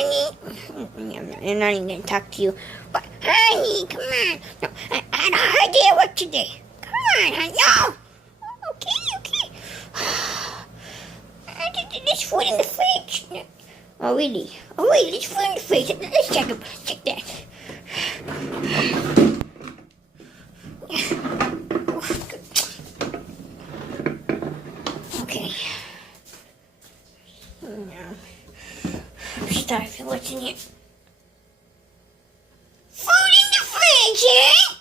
honey. I'm not even going to talk to you. But, honey, come on. No, I had a hard day at work today. Come on, honey. No. Okay. There's food in the fridge. Oh, really? Oh, wait, there's food in the fridge. Let's check it. Check that. Okay. Now, I'm starving. What's in here? Food in the fridge, eh?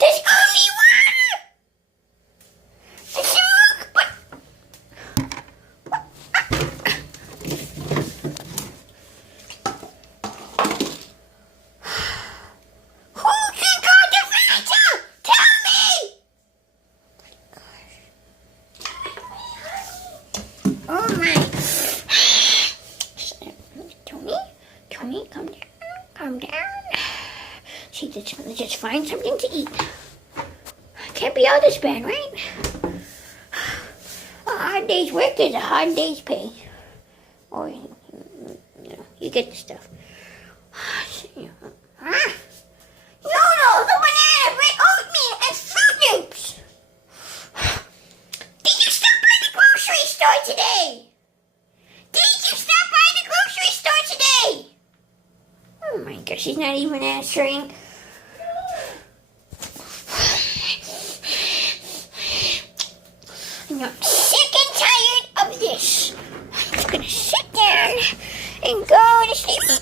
There's only water. There's some milk, but... Who can call the fridge? Tell me! Oh my. Tony, calm down. See, let's just find something to eat. Can't be all this bad, right? A hard day's work is a hard day's pay. Or, you get the stuff. Huh? Noodles, a banana, bread, oatmeal, and Fruit Loops. Did you stop by the grocery store today? Oh my gosh, she's not even answering. I'm sick and tired of this. I'm just gonna sit down and go to sleep.